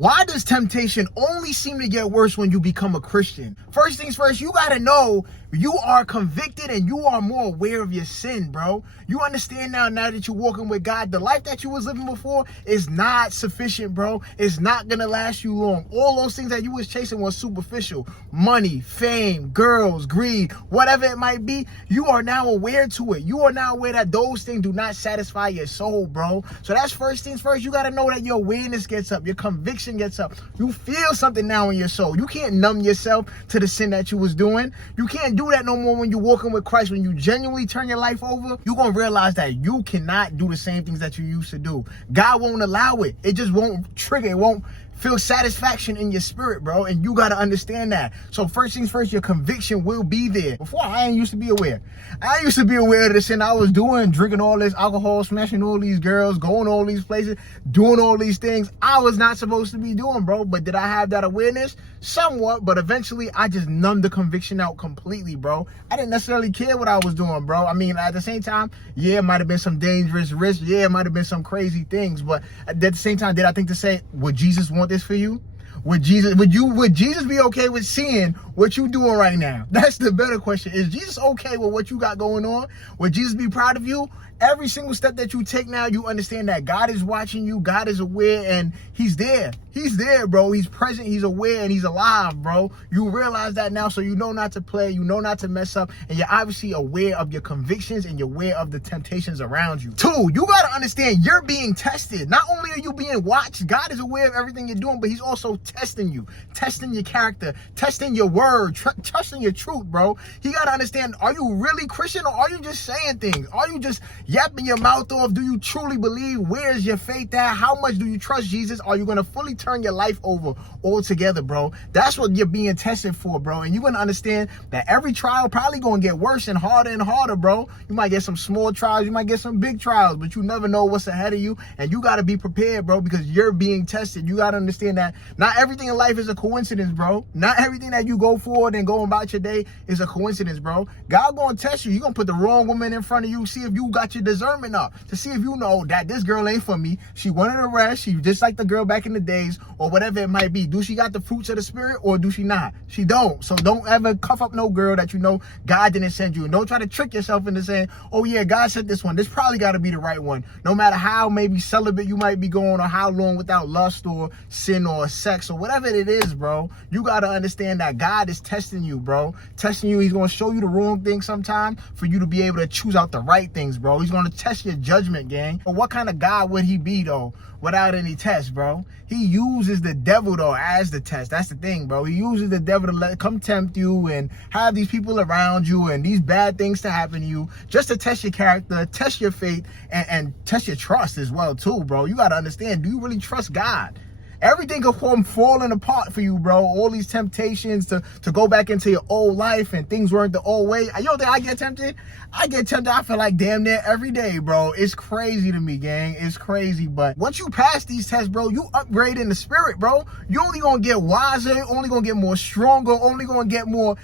Why does temptation only seem to get worse when you become a Christian? First things first, you gotta know you are convicted and you are more aware of your sin, bro. You understand now that you're walking with God, the life that you was living before is not sufficient, bro. It's not gonna last you long. All those things that you was chasing was superficial. Money, fame, girls, greed, whatever it might be, you are now aware to it. You are now aware that those things do not satisfy your soul, bro. So that's first things first. You gotta know that your awareness gets up, your conviction gets up. You feel something now in your soul. You can't numb yourself to the sin that you was doing. You can't do that no more when you're walking with Christ. When you genuinely turn your life over, you're gonna realize that you cannot do the same things that you used to do. God won't allow it. It just won't trigger. It won't feel satisfaction in your spirit, bro. And you got to understand that. So first things first, your conviction will be there. Before, I ain't used to be aware. I used to be aware of the sin I was doing, drinking all this alcohol, smashing all these girls, going all these places, doing all these things I was not supposed to be doing, bro. But did I have that awareness? Somewhat, but eventually I just numbed the conviction out completely, bro. I didn't necessarily care what I was doing, bro. I mean, at the same time, yeah, it might have been some dangerous risks. Yeah, it might have been some crazy things. But at the same time, did I think to say, would Jesus want this for you? Would Jesus be okay with seeing what you doing right now? That's the better question. Is Jesus okay with what you got going on? Would Jesus be proud of you? Every single step that you take now, you understand that God is watching you, God is aware, and he's there. He's there, bro. He's present, he's aware, and he's alive, bro. You realize that now, so you know not to play, you know not to mess up, and you're obviously aware of your convictions and you're aware of the temptations around you. Two, you got to understand you're being tested. Not only are you being watched, God is aware of everything you're doing, but he's also testing you, testing your character, testing your word, testing your truth, bro. He got to understand, are you really Christian or are you just saying things? Are you just yapping your mouth off? Do you truly believe? Where's your faith at? How much do you trust Jesus? Are you going to fully turn your life over altogether, bro? That's what you're being tested for, bro. And you're going to understand that every trial probably going to get worse and harder, bro. You might get some small trials, you might get some big trials, but you never know what's ahead of you. And you got to be prepared, bro, because you're being tested. You got to understand that not everything in life is a coincidence, bro. Not everything that you go forward and go about your day is a coincidence, bro. God going to test you. You're going to put the wrong woman in front of you, see if you got your discernment up, to see if you know that this girl ain't for me. She wanted a rest. She just like the girl back in the days, or whatever it might be. Do she got the fruits of the spirit or do she not? She don't. So don't ever cuff up no girl that you know God didn't send you. And don't try to trick yourself into saying, oh yeah, God sent this one. This probably got to be the right one. No matter how maybe celibate you might be going, or how long without lust or sin or sex or whatever it is, bro. You got to understand that God is testing you, bro. Testing you. He's going to show you the wrong thing sometime for you to be able to choose out the right things, bro. He's going to test your judgment, gang. But what kind of God would he be, though, without any test, bro? He uses the devil, though, as the test. That's the thing, bro. He uses the devil to come tempt you and have these people around you and these bad things to happen to you, just to test your character, test your faith, and test your trust as well, too, bro. You got to understand, do you really trust God? Everything could come falling apart for you, bro. All these temptations to go back into your old life and things weren't the old way. You don't think I get tempted? I get tempted, I feel like damn near every day, bro. It's crazy to me, gang. It's crazy. But once you pass these tests, bro, you upgrade in the spirit, bro. You only gonna get wiser, only gonna get more stronger, only gonna get more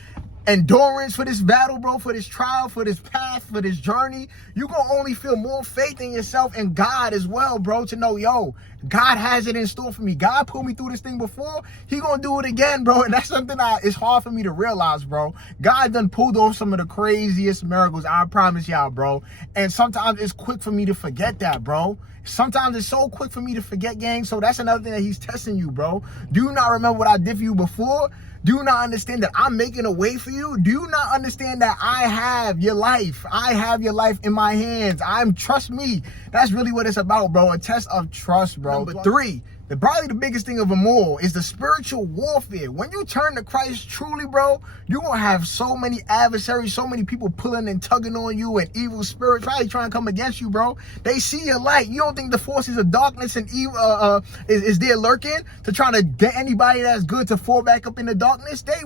endurance for this battle, bro, for this trial, for this path, for this journey. You gonna only feel more faith in yourself and God as well, bro, to know, yo, God has it in store for me. God put me through this thing before. He gonna do it again, bro. And that's something that is hard for me to realize, bro. God done pulled off some of the craziest miracles, I promise y'all, bro. And sometimes it's quick for me to forget that, bro. Sometimes it's so quick for me to forget, gang. So that's another thing that he's testing you, bro. Do you not remember what I did for you before? Do you not understand that I'm making a way for you? Do you not understand that I have your life? I have your life in my hands. Trust me. That's really what it's about, bro. A test of trust, bro. Number three, probably the biggest thing of them all is the spiritual warfare. When you turn to Christ truly, bro, you're going to have so many adversaries, so many people pulling and tugging on you, and evil spirits probably trying to come against you, bro. They see your light. You don't think the forces of darkness and evil is there lurking to try to get anybody that's good to fall back up in the darkness? They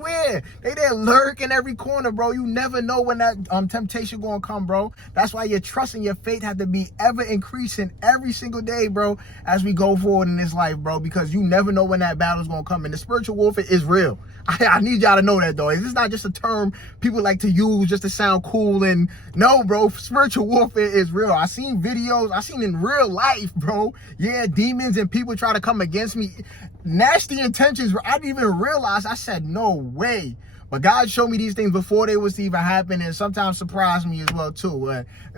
there lurk in every corner, bro. You never know when that temptation going to come, bro. That's why your trust and your faith have to be ever increasing every single day, bro, as we go forward in this life, bro, because you never know when that battle's gonna come. And the spiritual warfare is real. I need y'all to know that, though. This is not just a term people like to use just to sound cool. And no, bro, spiritual warfare is real. I seen videos, I seen in real life, bro. Yeah, demons and people try to come against me. Nasty intentions, bro. I didn't even realize. I said, no way. But God showed me these things before they was to even happen, and sometimes surprised me as well too.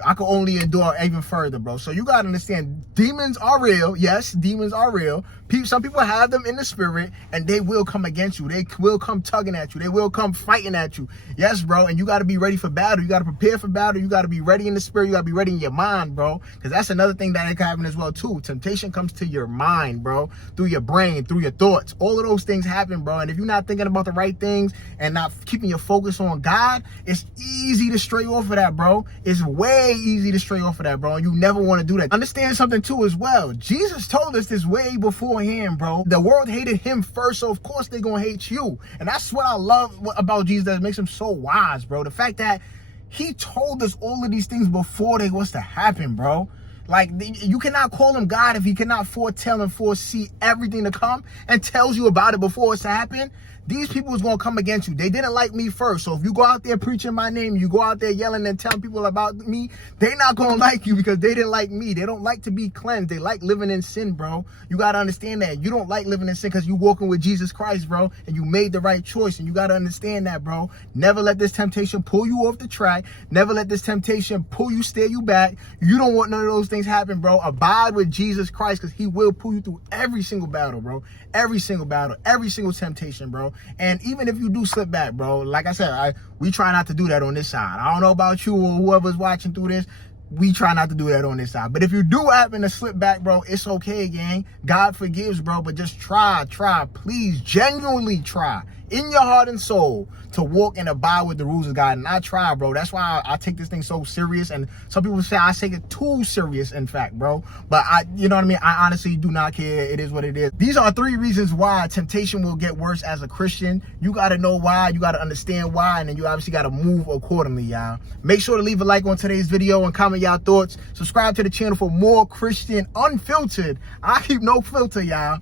I could only endure even further, bro. So you gotta understand, demons are real. Yes, demons are real. Some people have them in the spirit, and they will come against you. They will come tugging at you. They will come fighting at you. Yes, bro. And you gotta be ready for battle. You gotta prepare for battle. You gotta be ready in the spirit. You gotta be ready in your mind, bro. Because that's another thing that can happen as well too. Temptation comes to your mind, bro. Through your brain, through your thoughts. All of those things happen, bro. And if you're not thinking about the right things and not keeping your focus on God, it's easy to stray off of that, bro. It's way easy to stray off of that, bro. And you never want to do that. Understand something too as well. Jesus told us this way beforehand, bro. The world hated him first, so of course they're gonna hate you. And that's what I love about Jesus that makes him so wise, bro. The fact that he told us all of these things before they was to happen, bro. Like, you cannot call him God if he cannot foretell and foresee everything to come and tells you about it before it's to happen. These people is going to come against you. They didn't like me first. So if you go out there preaching my name, you go out there yelling and telling people about me, they not going to like you because they didn't like me. They don't like to be cleansed. They like living in sin, bro. You got to understand that. You don't like living in sin because you're walking with Jesus Christ, bro, and you made the right choice. And you got to understand that, bro. Never let this temptation pull you off the track. Never let this temptation pull you, steer you back. You don't want none of those things happen, bro. Abide with Jesus Christ because he will pull you through every single battle, bro. Every single battle, every single temptation, bro. And even if you do slip back, bro, like I said, we try not to do that on this side. I don't know about you or whoever's watching through this. We try not to do that on this side. But if you do happen to slip back, bro, it's okay, gang. God forgives, bro. But just try, please, genuinely try in your heart and soul to walk and abide with the rules of God. And I try, bro. That's why I take this thing so serious. And some people say I take it too serious, in fact, bro. But you know what I mean? I honestly do not care. It is what it is. These are 3 reasons why temptation will get worse as a Christian. You got to know why. You got to understand why. And then you obviously got to move accordingly, y'all. Make sure to leave a like on today's video and comment y'all thoughts. Subscribe to the channel for more Christian unfiltered. I keep no filter, y'all.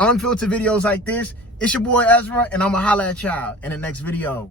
Unfiltered videos like this. It's your boy Ezra, and I'm going to holler at y'all in the next video.